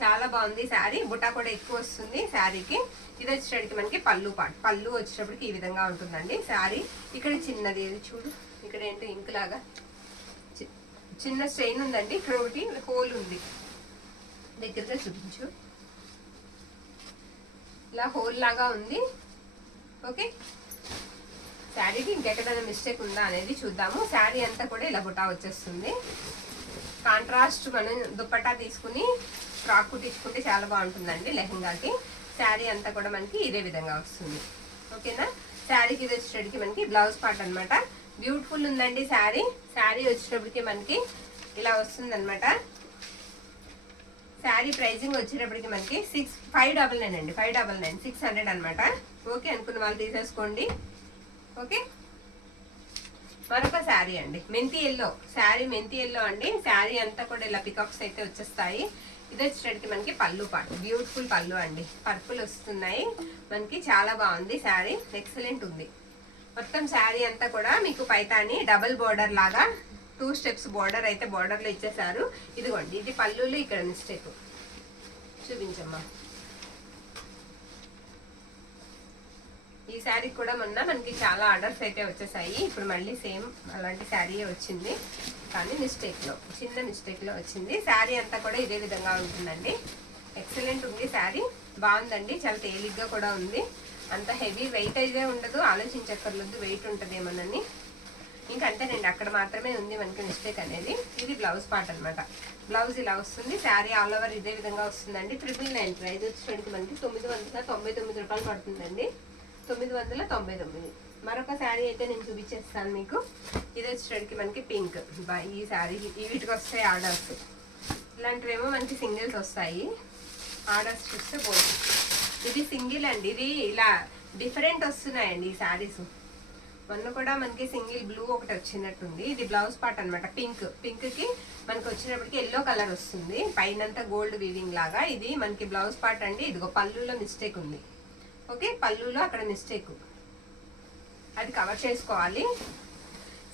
చాలా బాగుంది శారీ. బుటా కూడా ఎక్కువ వస్తుంది శారీకి. ఇది వచ్చేటప్పటికి మనకి పళ్ళు పాటు. పళ్ళు వచ్చేటప్పటికి ఈ విధంగా ఉంటుందండి శారీ. ఇక్కడ చిన్నది చూడు, ఇక్కడ ఏంటో ఇంక్ లాగా చిన్న స్ట్రెయిన్ ఉందండి. ఇక్కడ ఒకటి హోల్ ఉంది, దగ్గరగా చూపించు. ఇలా హోల్ లాగా ఉంది. ఓకే, శారీకి ఇంకెక్కడైనా మిస్టేక్ ఉందా అనేది చూద్దాము. శారీ అంతా కూడా ఇలా బుటా వచ్చేస్తుంది. కాంట్రాస్ట్ మనం దుప్పట్టా తీసుకుని ఫ్రాక్ కుట్టించుకుంటే చాలా బాగుంటుందండి లెహంగాకి. శారీ అంతా కూడా మనకి ఇదే విధంగా వస్తుంది. ఓకేనా. శారీకి ఇది వచ్చేటప్పటికి మనకి బ్లౌజ్ పార్ట్ అనమాట. బ్యూటిఫుల్ ఉందండి శారీ. శారీ వచ్చేటప్పటికి మనకి ఇలా వస్తుంది అనమాట. శారీ ప్రైజింగ్ వచ్చేటప్పటికి మనకి 599 అండి. 599, 600 అనమాట. ఓకే అనుకున్న వాళ్ళు తీసేసుకోండి. ఓకే, మరొక శారీ అండి, మెంతి ఎల్లో శారీ. మెంతి ఎల్లో అండి. శారీ అంతా కూడా ఇలా పికాక్స్ అయితే వచ్చేస్తాయి. ఇది వచ్చేటప్పటికి మనకి పళ్ళు పాటు. బ్యూటిఫుల్ పళ్ళు అండి, పర్పుల్ వస్తున్నాయి మనకి. చాలా బాగుంది శారీ, ఎక్సలెంట్ ఉంది. మొత్తం శారీ అంతా కూడా మీకు పైతాని డబుల్ బోర్డర్ లాగా 2 స్టెప్స్ బోర్డర్ అయితే బోర్డర్ లో ఇచ్చేసారు. ఇదిగోండి ఇది పళ్ళులు, ఇక్కడ మిస్టేక్ చూపించమ్మా. ఈ శారీ కూడా మొన్న మనకి చాలా ఆర్డర్స్ అయితే వచ్చేసాయి. ఇప్పుడు మళ్ళీ సేమ్ అలాంటి శారీయే వచ్చింది, కానీ మిస్టేక్లో, చిన్న మిస్టేక్లో వచ్చింది. శారీ అంతా కూడా ఇదే విధంగా ఉంటుందండి. ఎక్సలెంట్ ఉంది శారీ, బాగుందండి. చాలా తేలిగ్గా కూడా ఉంది. అంత హెవీ వెయిట్ అయితే ఉండదు, ఆలోచించక్కర్లేదు వెయిట్ ఉంటుంది ఏమోనని. ఇంకా అంతేనండి, అక్కడ మాత్రమే ఉంది మనకి మిస్టేక్ అనేది. ఇది బ్లౌజ్ పార్ట్ అనమాట. బ్లౌజ్ ఇలా వస్తుంది. శారీ ఆల్ ఓవర్ ఇదే విధంగా వస్తుందండి. 999 ప్రైస్ వచ్చేసరికి మనకి 999 రూపాయలు పడుతుందండి. 999. మరొక శారీ అయితే నేను చూపించేస్తాను మీకు. ఇది వచ్చేసరికి మనకి పింక్. ఈ శారీ వీటికి వస్తాయి ఆర్డర్స్. ఇలాంటివేమో మనకి సింగిల్స్ వస్తాయి. ఆర్డర్స్ చూస్తే పోతుంది. ఇది సింగిల్ అండి. ఇది ఇలా డిఫరెంట్ వస్తున్నాయండి ఈ శారీస్. మొన్న కూడా మనకి సింగిల్ బ్లూ ఒకటి వచ్చినట్టుంది. ఇది బ్లౌజ్ పార్ట్ అనమాట. పింక్ కి మనకి వచ్చినప్పటికి ఎల్లో కలర్ వస్తుంది. పైనంతా గోల్డ్ వీవింగ్ లాగా. ఇది మనకి బ్లౌజ్ పార్ట్ అండి. ఇదిగో పళ్ళులో మిస్టేక్ ఉంది. ఓకే, పళ్ళులో అక్కడ మిస్టేక్, అది కవర్ చేసుకోవాలి.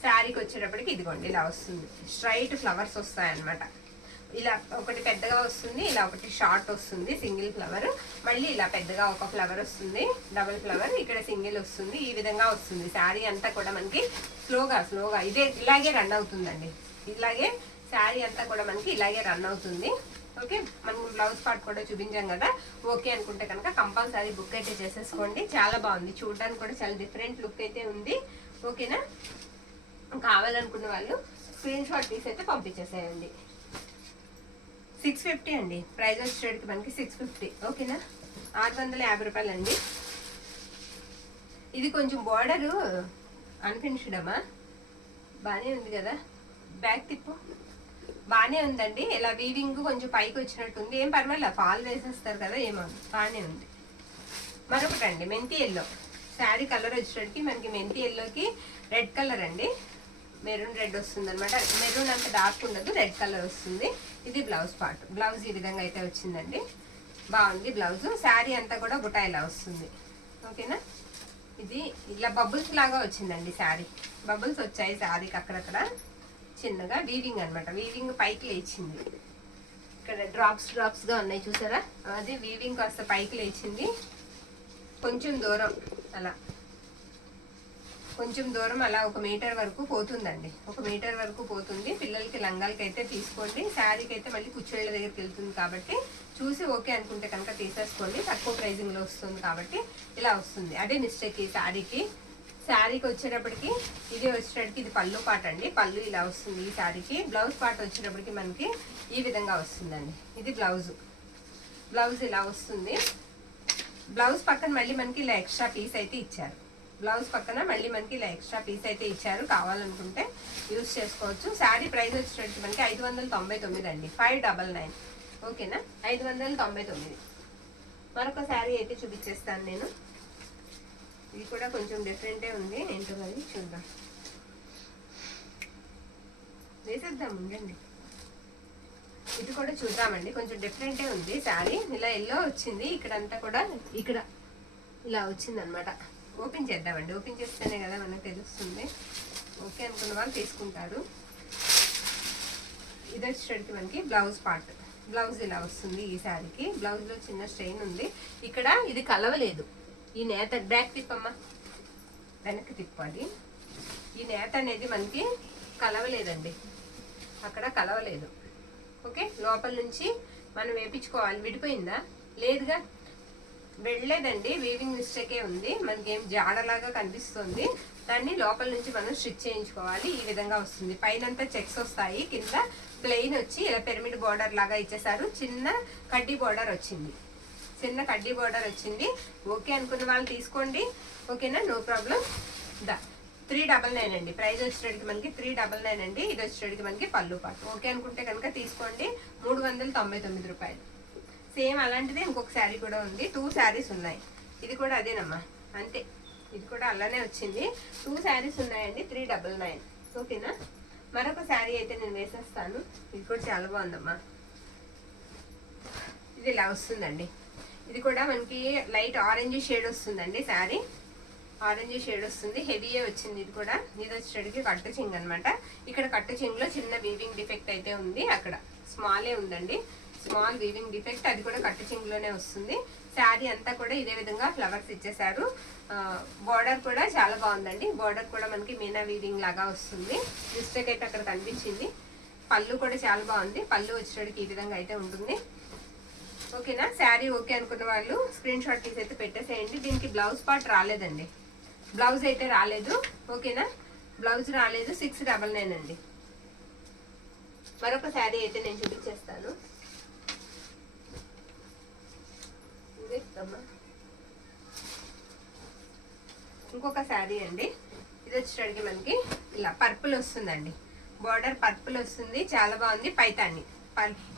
శారీకి వచ్చేటప్పటికి ఇదిగోండి ఇలా వస్తుంది. స్ట్రైట్ ఫ్లవర్స్ వస్తాయి అనమాట. ఇలా ఒకటి పెద్దగా వస్తుంది, ఇలా ఒకటి షార్ట్ వస్తుంది సింగిల్ ఫ్లవర్. మళ్ళీ ఇలా పెద్దగా ఒక ఫ్లవర్ వస్తుంది, డబుల్ ఫ్లవర్, ఇక్కడ సింగిల్ వస్తుంది. ఈ విధంగా వస్తుంది. శారీ అంతా కూడా మనకి స్లోగా ఇలాగే రన్ అవుతుందండి. ఇలాగే శారీ అంతా కూడా మనకి ఇలాగే రన్ అవుతుంది. ఓకే, మనం బ్లౌజ్ పార్ట్ కూడా చూపించాం కదా. ఓకే అనుకుంటే కనుక కంపల్సరీ బుక్ అయితే చేసేసుకోండి. చాలా బాగుంది, చూడడానికి కూడా చాలా డిఫరెంట్ లుక్ అయితే ఉంది. ఓకేనా, కావాలనుకున్న వాళ్ళు స్క్రీన్ షాట్ తీసి అయితే పంపించేసేయండి. 650 అండి ప్రైస్ వచ్చేటికి మనకి 650. ఓకేనా, 650 రూపాయలు అండి. ఇది కొంచెం బార్డరు అన్ఫినిష్డ్ అమ్మా, బాగానే ఉంది కదా. బ్యాక్ తిప్పు, బాగానే ఉందండి. ఇలా వీవింగ్ కొంచెం పైకి వచ్చినట్టుంది. ఏం పర్వాలేదు, ఫాల్ వేసేస్తారు కదా, ఏమో బాగానే ఉంది. మరొకటి అండి మెంతి ఎల్లో. శారీ కలర్ వచ్చేటికి మనకి మెంతి ఎల్లోకి రెడ్ కలర్ అండి. మెరూన్ రెడ్ వస్తుంది అనమాట. మెరూన్ అంత డార్క్ ఉండదు, రెడ్ కలర్ వస్తుంది. ఇది బ్లౌజ్ పార్ట్. బ్లౌజ్ ఈ విధంగా అయితే వచ్చిందండి. బాగుంది బ్లౌజ్. శారీ అంతా కూడా బుటా ఇలా వస్తుంది. ఓకేనా, ఇది ఇలా బబుల్స్ లాగా వచ్చిందండి శారీ. బబుల్స్ వచ్చాయి శారీకి అక్కడక్కడ చిన్నగా. వీవింగ్ అనమాట. వీవింగ్ పైకి లేచింది. ఇక్కడ డ్రాప్స్గా ఉన్నాయి చూసారా, అది వీవింగ్ కాస్త పైకి లేచింది. కొంచెం దూరం అలా 1 మీటర్ వరకు పోతుందండి. 1 మీటర్ వరకు పోతుంది. పిల్లలకి లంగాలకి అయితే తీసుకోండి. శారీకి అయితే మళ్ళీ కుచ్చేళ్ళ దగ్గరికి వెళ్తుంది కాబట్టి చూసి ఓకే అనుకుంటే కనుక తీసేసుకోండి. తక్కువ ప్రైజింగ్లో వస్తుంది కాబట్టి ఇలా వస్తుంది. అదే మిస్టేక్ ఈ శారీకి వచ్చేటప్పటికి. ఇది వచ్చేటప్పటికి ఇది పళ్ళు పాట అండి. పళ్ళు ఇలా వస్తుంది ఈ శారీకి. బ్లౌజ్ పార్ట్ వచ్చేటప్పటికి మనకి ఈ విధంగా వస్తుందండి. ఇది బ్లౌజ్ ఇలా వస్తుంది. బ్లౌజ్ పక్కన మళ్ళీ మనకి ఇలా ఎక్స్ట్రా పీస్ అయితే ఇచ్చారు. కావాలనుకుంటే యూజ్ చేసుకోవచ్చు. శారీ ప్రైస్ వచ్చేటట్టు మనకి 599 అండి. 599. ఓకేనా, 599. మరొక శారీ అయితే చూపించేస్తాను నేను. ఇది కూడా కొంచెం డిఫరెంటే ఉంది. ఏంటో అది చూద్దాం, వేసేద్దాం ఉండండి. ఇది కూడా చూద్దామండి. కొంచెం డిఫరెంటే ఉంది శారీ. ఇలా ఎల్లో వచ్చింది. ఇక్కడంతా కూడా ఇక్కడ ఇలా వచ్చింది అనమాట. ఓపెన్ చేద్దామండి. ఓపెన్ చేస్తేనే కదా మనకు తెలుస్తుంది. ఓకే అనుకున్న వాళ్ళు తీసుకుంటారు. ఇది వచ్చేటప్పటికి మనకి బ్లౌజ్ పార్ట్. బ్లౌజ్ ఇలా వస్తుంది ఈ శారీకి. బ్లౌజ్లో చిన్న స్ట్రెయిన్ ఉంది. ఇక్కడ ఇది కలవలేదు. ఈ నేత బ్యాక్ తిప్పమ్మా, వెనక్కి తిప్పాలి. ఈ నేత అనేది మనకి కలవలేదండి, అక్కడ కలవలేదు. ఓకే, లోపల నుంచి మనం వేపించుకోవాలి. విడిపోయిందా? లేదుగా, వెళ్ళలేదండి. వీవింగ్ మిస్టేకే ఉంది. మనకి ఏం జాడలాగా కనిపిస్తుంది. దాన్ని లోపల నుంచి మనం స్టిచ్ చేయించుకోవాలి. ఈ విధంగా వస్తుంది. పైనంతా చెక్స్ వస్తాయి, కింద ప్లెయిన్ వచ్చి ఇలా పిరమిడ్ బార్డర్ లాగా ఇచ్చేసారు. చిన్న కడ్డీ బార్డర్ వచ్చింది. ఓకే అనుకున్న వాళ్ళు తీసుకోండి. ఓకేనా, నో ప్రాబ్లం. 399 అండి ప్రైస్ వచ్చేటికి మనకి. 399 అండి. ఇది వచ్చేటికి మనకి పళ్ళు పాటు. ఓకే అనుకుంటే కనుక తీసుకోండి. 399 రూపాయలు. సేమ్ అలాంటిదే ఇంకొక శారీ కూడా ఉంది. 2 శారీస్ ఉన్నాయి. ఇది కూడా అదేనమ్మా, అంతే. ఇది కూడా అలానే వచ్చింది. 2 శారీస్ ఉన్నాయండి. 399. ఓకేనా, మరొక శారీ అయితే నేను వేసేస్తాను. ఇది కూడా చాలా బాగుందమ్మా. ఇది ఇలా వస్తుందండి. ఇది కూడా మనకి లైట్ ఆరెంజ్ షేడ్ వస్తుందండి. శారీ ఆరెంజ్ షేడ్ వస్తుంది. హెవీయే వచ్చింది. ఇది కూడా ఇది వచ్చేటికి కట్టు చెంగు అనమాట. ఇక్కడ కట్టు చెంగులో చిన్న వీవింగ్ డిఫెక్ట్ అయితే ఉంది. అక్కడ స్మాలే ఉందండి, స్మాల్ వీవింగ్ డిఫెక్ట్. అది కూడా కట్టు చెంగులోనే వస్తుంది. శారీ అంతా కూడా ఇదే విధంగా ఫ్లవర్స్ ఇచ్చేసారు. బార్డర్ కూడా చాలా బాగుందండి. బార్డర్ కూడా మనకి మీనా వీవింగ్ లాగా వస్తుంది. మిస్టేక్ అయితే అక్కడ కనిపించింది. పళ్ళు కూడా చాలా బాగుంది. పళ్ళు వచ్చేటికి ఈ విధంగా అయితే ఉంటుంది. ఓకేనా, శారీ ఓకే అనుకున్న వాళ్ళు స్క్రీన్ షాట్ తీసి అయితే పెట్టేసేయండి. దీనికి బ్లౌజ్ పార్ట్ రాలేదండి, బ్లౌజ్ అయితే రాలేదు. ఓకేనా, బ్లౌజ్ రాలేదు, 699 అండి. మరొక శారీ అయితే నేను చూపించేస్తాను. ఇంకొక శారీ అండి. ఇది వచ్చేటడికి మనకి ఇలా పర్పుల్ వస్తుందండి, బార్డర్ పర్పుల్ వస్తుంది, చాలా బాగుంది. పైతాని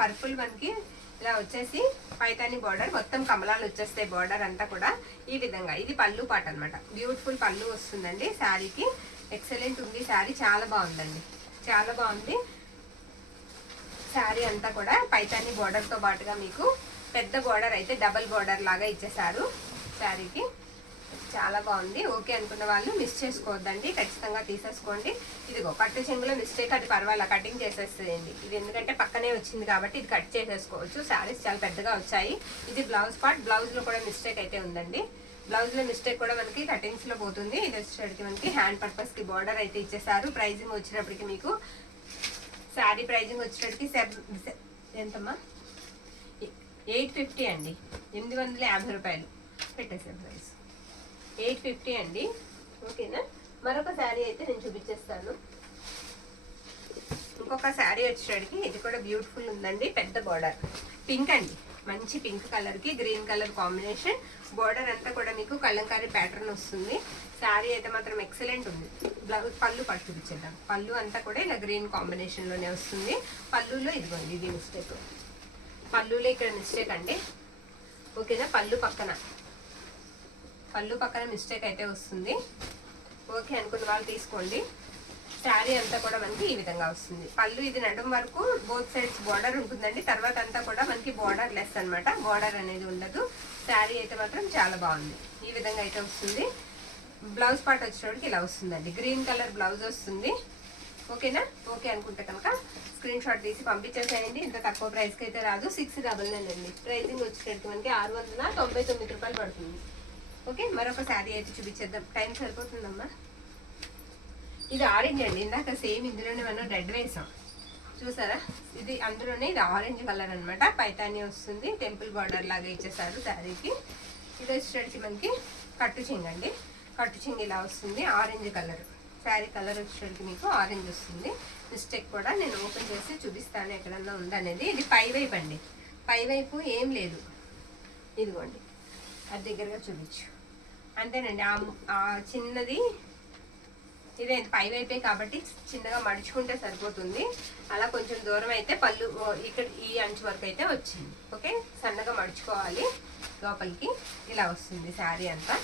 పర్పుల్ మనకి ఇలా వచ్చేసి పైతాని బార్డర్, మొత్తం కమలాలు వచ్చేస్తాయి బార్డర్ అంతా కూడా ఈ విధంగా. ఇది పళ్ళు పాట అనమాట, బ్యూటిఫుల్ పళ్ళు వస్తుందండి శారీకి. ఎక్సలెంట్ ఉంది శారీ, చాలా బాగుందండి, చాలా బాగుంది శారీ అంతా కూడా. పైతాని బార్డర్తో పాటుగా మీకు పెద్ద బార్డర్ అయితే డబల్ బార్డర్ లాగా ఇచ్చేసారు శారీకి, చాలా బాగుంది. ఓకే అనుకున్న వాళ్ళు మిస్ చేసుకోవద్దండి, ఖచ్చితంగా తీసేసుకోండి. ఇదిగో కట్టు చెంగులో మిస్టేక్, అది పర్వాలా, కటింగ్ చేసేస్తుందండి. ఇది ఎందుకంటే పక్కనే వచ్చింది కాబట్టి ఇది కట్ చేసేసుకోవచ్చు. శారీస్ చాలా పెద్దగా వచ్చాయి. ఇది బ్లౌజ్ పార్ట్, బ్లౌజ్లో కూడా మిస్టేక్ అయితే ఉందండి. బ్లౌజ్లో మిస్టేక్ కూడా మనకి కటింగ్స్లో పోతుంది. ఇది వచ్చేసరికి మనకి హ్యాండ్ పర్పస్కి బార్డర్ అయితే ఇచ్చేసారు. ప్రైజింగ్ వచ్చినప్పటికి మీకు శారీ ప్రైజింగ్ వచ్చేటప్పటికి ఎంతమ్మా, 850 అండి, 850 రూపాయలు పెట్టేసారు ప్రైస్, 850 అండి. ఓకేనా. మరొక శారీ అయితే నేను చూపించేస్తాను. ఇంకొక శారీ వచ్చేటడికి ఇది కూడా బ్యూటిఫుల్ ఉందండి, పెద్ద బార్డర్, పింక్ అండి, మంచి పింక్ కలర్కి గ్రీన్ కలర్ కాంబినేషన్. బార్డర్ అంతా కూడా మీకు కలంకారీ ప్యాటర్న్ వస్తుంది. శారీ అయితే మాత్రం ఎక్సలెంట్ ఉంది. బ్లౌజ్ పళ్ళు పట్టు చూపించేద్దాం. పళ్ళు అంతా కూడా ఇలా గ్రీన్ కాంబినేషన్లోనే వస్తుంది. పళ్ళులో ఇదిగోండి, ఇది మిస్టేక్, పళ్ళులో ఇక్కడ మిస్టేక్ అండి. ఓకేనా. పళ్ళు పక్కన మిస్టేక్ అయితే వస్తుంది. ఓకే అనుకున్న వాళ్ళు తీసుకోండి. శారీ అంతా కూడా మనకి ఈ విధంగా వస్తుంది. పళ్ళు ఇది నడుం వరకు బోత్ సైడ్స్ బార్డర్ ఉంటుందండి. తర్వాత అంతా కూడా మనకి బార్డర్ లెస్ అనమాట, బార్డర్ అనేది ఉండదు. శారీ అయితే మాత్రం చాలా బాగుంది, ఈ విధంగా అయితే వస్తుంది. బ్లౌజ్ పార్ట్ వచ్చేటప్పటికి ఇలా వస్తుందండి, గ్రీన్ కలర్ బ్లౌజ్ వస్తుంది. ఓకేనా. ఓకే అనుకుంటే కనుక స్క్రీన్ షాట్ తీసి పంపించేసేయండి. ఇంత తక్కువ ప్రైస్కి అయితే రాదు, 699 అండి. ప్రైజింగ్ వచ్చేటప్పటికి మనకి 699 రూపాయలు పడుతుంది. ఓకే. మరొక శారీ అయితే చూపించేద్దాం, టైం సరిపోతుందమ్మా. ఇది ఆరెంజ్ అండి, ఇందాక సేమ్ ఇందులోనే మనం రెడ్ వేసాం చూసారా. ఇది అందులోనే ఇది ఆరెంజ్ కలర్ అనమాట. పైతాని వస్తుంది, టెంపుల్ బార్డర్ లాగా ఇచ్చేసారు శారీకి. ఇది వచ్చేటప్పటికి మనకి కట్టు చెంగండి, కట్టు చెంగు ఇలా వస్తుంది, ఆరెంజ్ కలర్ శారీ కలర్ వచ్చేటప్పటికి మీకు ఆరెంజ్ వస్తుంది. మిస్టేక్ కూడా నేను ఓపెన్ చేసి చూపిస్తాను ఎక్కడన్నా ఉందనేది. ఇది పై వైపు అండి, పై వైపు ఏం లేదు, ఇదిగోండి అది దగ్గరగా చూపించు, అంతేనండి. ఆ చిన్నది ఇదే పై వైపే కాబట్టి చిన్నగా మడుచుకుంటే సరిపోతుంది. అలా కొంచెం దూరం అయితే పళ్ళు ఇక్కడ ఈ అంచు వరకు అయితే వచ్చింది. ఓకే. సన్నగా మడుచుకోవాలి లోపలికి. ఇలా వస్తుంది శారీ అంతా.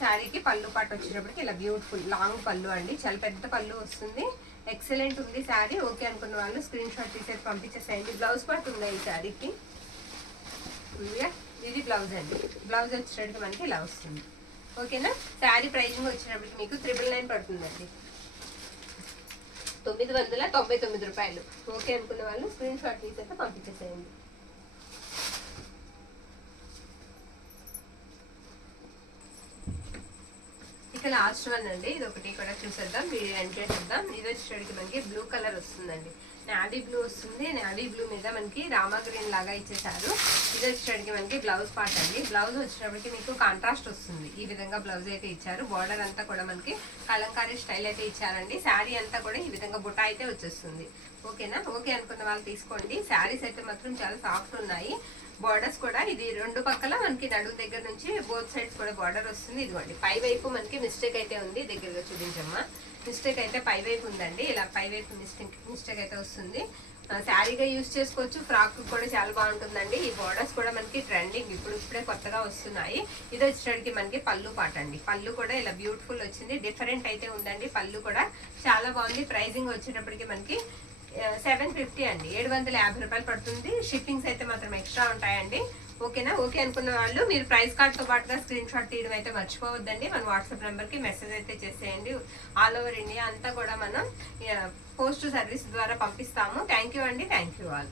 శారీకి పళ్ళు పాటు వచ్చేటప్పటికి ఇలా బ్యూటిఫుల్ లాంగ్ పళ్ళు అండి, చాలా పెద్ద పళ్ళు వస్తుంది. ఎక్సలెంట్ ఉంది శారీ. ఓకే అనుకున్న వాళ్ళు స్క్రీన్ షాట్ తీసేసి పంపించేసేయండి. బ్లౌజ్ పార్ట్ ఉంది ఈ శారీకి. ఇది బ్లౌజ్ అండి, బ్లౌజ్ వచ్చేటప్పటికి మనకి ఇలా వస్తుంది. ఓకేనా. శారీ ప్రైజింగ్ వచ్చినప్పటికి మీకు 999 పడుతుందండి, 999 రూపాయలు. ఓకే అనుకున్న వాళ్ళు స్క్రీన్ షాట్ తీసేస్తే పంపించేసేయండి. ఇక లాస్ట్ వన్ అండి, ఇది ఒకటి కూడా చూసేద్దాం, వీడియో ఎండ్ చేసేద్దాం. ఇది వచ్చేటప్పటికి మనకి బ్లూ కలర్ వస్తుందండి, నావీ బ్లూ వస్తుంది. నావీ బ్లూ మీద మనకి రామా గ్రీన్ లాగా ఇచ్చేసారు. ఇది వచ్చేటప్పటికి మనకి బ్లౌజ్ పార్ట్ అండి. బ్లౌజ్ వచ్చేటప్పటికి మీకు కాంట్రాస్ట్ వస్తుంది, ఈ విధంగా బ్లౌజ్ అయితే ఇచ్చారు. బార్డర్ అంతా కూడా మనకి కలంకారీ స్టైల్ అయితే ఇచ్చారండి. శారీ అంతా కూడా ఈ విధంగా బుట్ట అయితే వచ్చేస్తుంది. ఓకేనా. ఓకే అనుకున్న వాళ్ళు తీసుకోండి. శారీస్ అయితే మాత్రం చాలా సాఫ్ట్ ఉన్నాయి. బార్డర్స్ కూడా ఇది రెండు పక్కల మనకి నడుము దగ్గర నుంచి బోత్ సైడ్స్ కూడా బార్డర్ వస్తుంది. ఇదిగోండి పై వైపు మనకి మిస్టేక్ అయితే ఉంది, దగ్గరగా చూపించమ్మా. మిస్టేక్ అయితే పై వైపు ఉందండి, ఇలా పై వైపు మిస్టేక్ అయితే వస్తుంది. శారీగా యూజ్ చేసుకోవచ్చు, ఫ్రాక్ కూడా చాలా బాగుంటుందండి. ఈ బార్డర్స్ కూడా మనకి ట్రెండింగ్, ఇప్పుడే కొత్తగా వస్తున్నాయి. ఇది వచ్చేటప్పటికి మనకి పళ్ళు పాట అండి. పళ్ళు కూడా ఇలా బ్యూటిఫుల్ వచ్చింది, డిఫరెంట్ అయితే ఉందండి. పళ్ళు కూడా చాలా బాగుంది. ప్రైజింగ్ వచ్చేటప్పటికి మనకి 750 అండి, 750 రూపాయలు పడుతుంది. షిప్పింగ్స్ అయితే మాత్రం ఎక్స్ట్రా ఉంటాయండి. ఓకేనా. ఓకే అనుకున్న వాళ్ళు మీరు ప్రైస్ కార్డ్తో పాటుగా స్క్రీన్ షాట్ తీయడం అయితే మర్చిపోవద్దండి. మన వాట్సాప్ నెంబర్కి మెసేజ్ అయితే చేసేయండి. ఆల్ ఓవర్ ఇండియా అంతా కూడా మనం పోస్ట్ సర్వీస్ ద్వారా పంపిస్తాము. థ్యాంక్ యూ అండి, థ్యాంక్ యూ ఆల్.